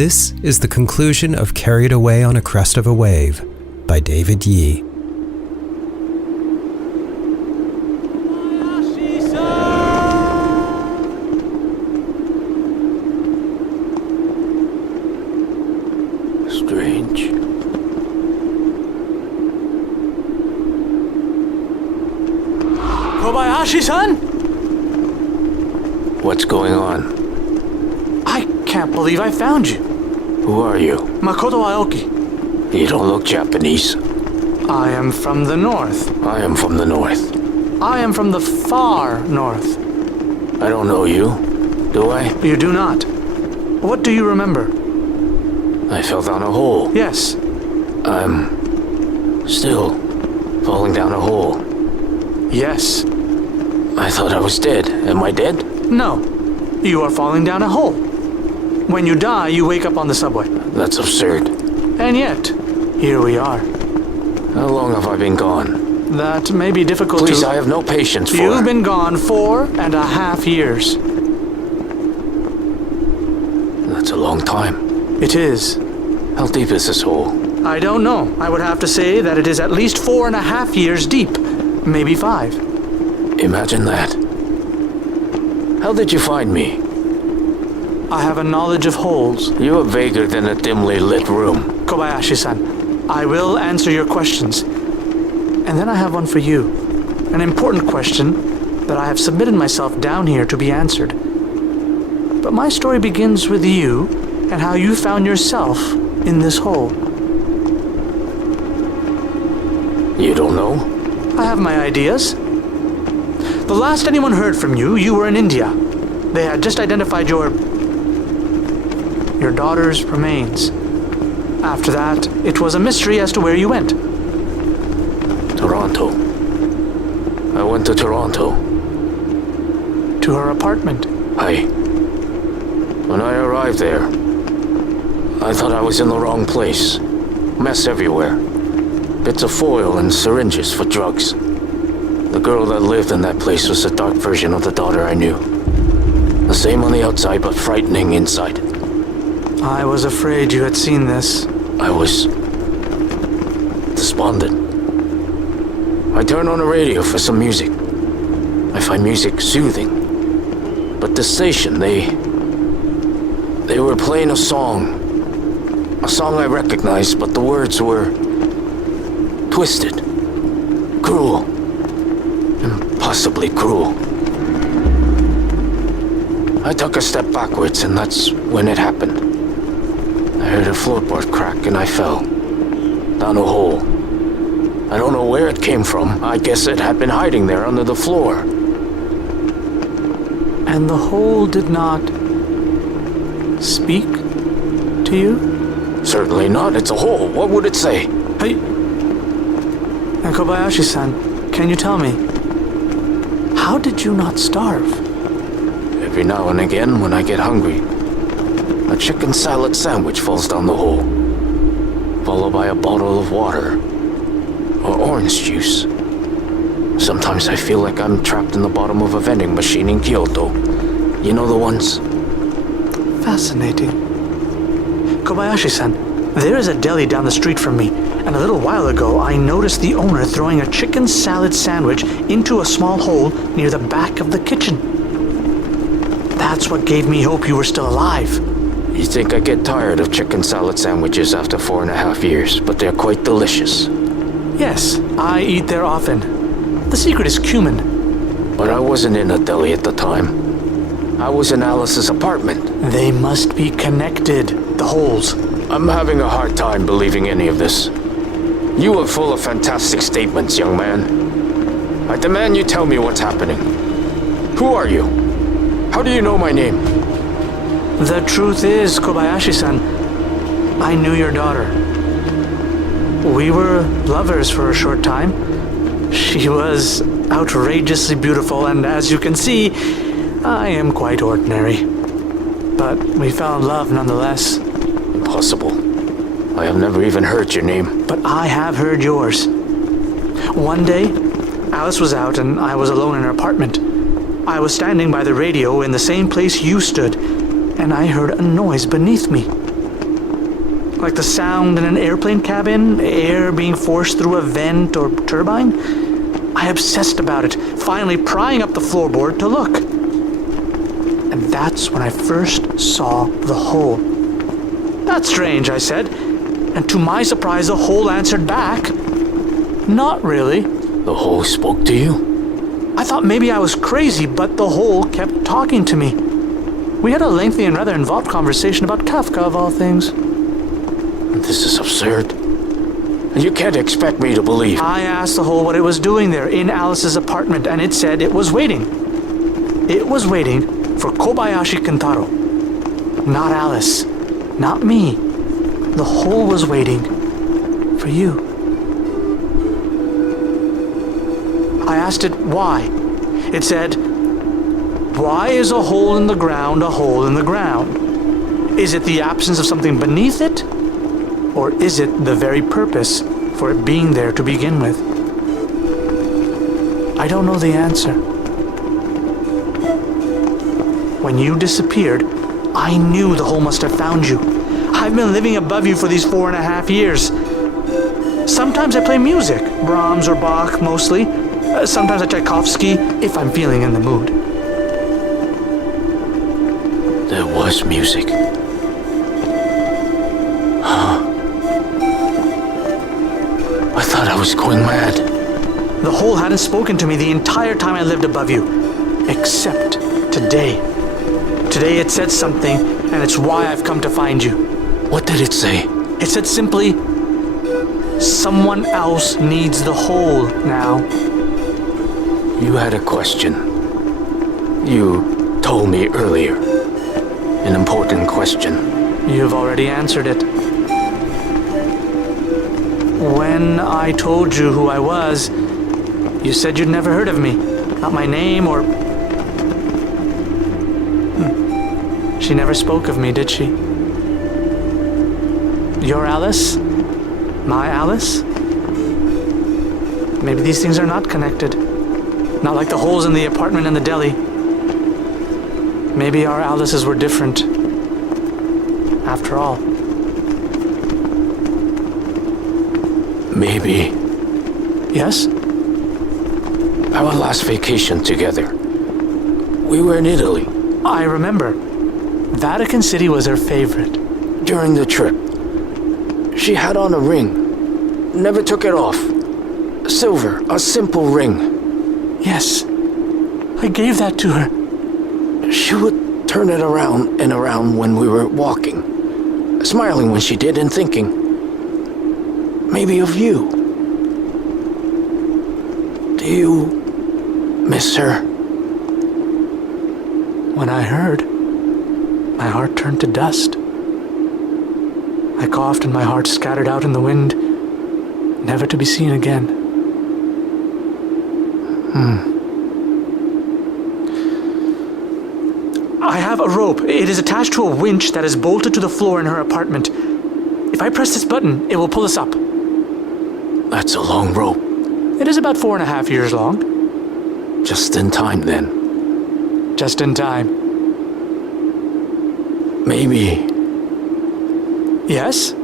This is the conclusion of Carried Away on a Crest of a Wave by David Yee. Strange. Kobayashi-san? What's going on? I can't believe I found you. Who are you? Makoto Aoki. You don't look Japanese. I am from the north. I am from the north. I am from the far north. I don't know you. Do I? You do not. What do you remember? I fell down a hole. Yes. I'm still falling down a hole. Yes. I thought I was dead. Am I dead? No. You are falling down a hole. When you die, you wake up on the subway. That's absurd. And yet, here we are. How long have I been gone? That may be difficult Please, to... I have no patience for... You've been gone 4.5 years. That's a long time. It is. How deep is this hole? I don't know. I would have to say that it is at least 4.5 years deep. Maybe 5. Imagine that. How did you find me? I have a knowledge of holes. You are vaguer than a dimly lit room. Kobayashi-san, I will answer your questions. And then I have one for you. An important question that I have submitted myself down here to be answered. But my story begins with you and how you found yourself in this hole. You don't know? I have my ideas. The last anyone heard from you, you were in India. They had just identified your daughter's remains. After that, it was a mystery as to where you went. Toronto. I went to Toronto. To her apartment. When I arrived there, I thought I was in the wrong place. Mess everywhere. Bits of foil and syringes for drugs. The girl that lived in that place was a dark version of the daughter I knew. The same on the outside, but frightening inside. I was afraid you had seen this. I was despondent. I turned on the radio for some music. I find music soothing. But the station, they were playing a song. A song I recognized, but the words were twisted, cruel, impossibly cruel. I took a step backwards, and that's when it happened. I heard a floorboard crack, and I fell down a hole. I don't know where it came from. I guess it had been hiding there under the floor. And the hole did not speak to you? Certainly not. It's a hole. What would it say? Hey. And Kobayashi-san, can you tell me, how did you not starve? Every now and again, when I get hungry, a chicken salad sandwich falls down the hole, followed by a bottle of water or orange juice. Sometimes I feel like I'm trapped in the bottom of a vending machine in Kyoto. You know the ones? Fascinating. Kobayashi-san, there is a deli down the street from me, and a little while ago I noticed the owner throwing a chicken salad sandwich into a small hole near the back of the kitchen. That's what gave me hope you were still alive. You think I get tired of chicken salad sandwiches after 4.5 years, but they're quite delicious. Yes, I eat there often. The secret is cumin. But I wasn't in a deli at the time. I was in Alice's apartment. They must be connected, the holes. I'm having a hard time believing any of this. You are full of fantastic statements, young man. I demand you tell me what's happening. Who are you? How do you know my name? The truth is, Kobayashi-san, I knew your daughter. We were lovers for a short time. She was outrageously beautiful, and as you can see, I am quite ordinary. But we found love nonetheless. Impossible. I have never even heard your name. But I have heard yours. One day, Alice was out and I was alone in her apartment. I was standing by the radio in the same place you stood, and I heard a noise beneath me. Like the sound in an airplane cabin, air being forced through a vent or turbine. I obsessed about it, finally prying up the floorboard to look. And that's when I first saw the hole. "That's strange," I said, and to my surprise the hole answered back, "Not really." The hole spoke to you? I thought maybe I was crazy, but the hole kept talking to me. We had a lengthy and rather involved conversation about Kafka, of all things. This is absurd. You can't expect me to believe. I asked the hole what it was doing there in Alice's apartment, and it said it was waiting. It was waiting for Kobayashi Kentaro. Not Alice. Not me. The hole was waiting for you. I asked it why. It said, "Why is a hole in the ground a hole in the ground? Is it the absence of something beneath it? Or is it the very purpose for it being there to begin with?" I don't know the answer. When you disappeared, I knew the hole must have found you. I've been living above you for these 4.5 years. Sometimes I play music, Brahms or Bach mostly. Sometimes I Tchaikovsky, if I'm feeling in the mood. There was music. I thought I was going mad. The hole hadn't spoken to me the entire time I lived above you, except today. Today it said something, and it's why I've come to find you. What did it say? It said simply, "Someone else needs the hole now." You had a question. You told me earlier. An important question. You've already answered it. When I told you who I was, you said you'd never heard of me. Not my name or... She never spoke of me, did she? Your Alice? My Alice? Maybe these things are not connected. Not like the holes in the apartment and the deli. Maybe our Alices were different. After all. Maybe. Yes? Our last vacation together. We were in Italy. I remember. Vatican City was her favorite. During the trip, she had on a ring. Never took it off. Silver, a simple ring. Yes. I gave that to her. She would turn it around and around when we were walking, smiling when she did and thinking, maybe of you. Do you miss her? When I heard, my heart turned to dust. I coughed and my heart scattered out in the wind, never to be seen again. I have a rope. It is attached to a winch that is bolted to the floor in her apartment. If I press this button, it will pull us up. That's a long rope. It is about 4.5 years long. Just in time then. Just in time. Maybe Yes?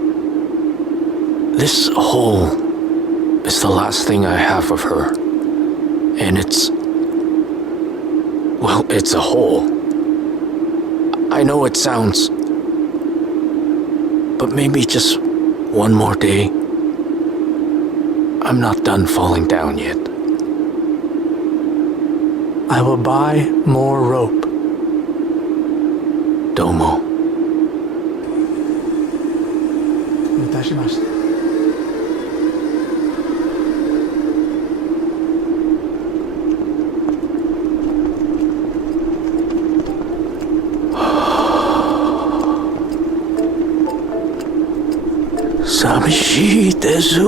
this hole is the last thing I have of her. And it's a hole. I know it sounds, but maybe just one more day. I'm not done falling down yet. I will buy more rope. Domo. いたしました。寂しいです。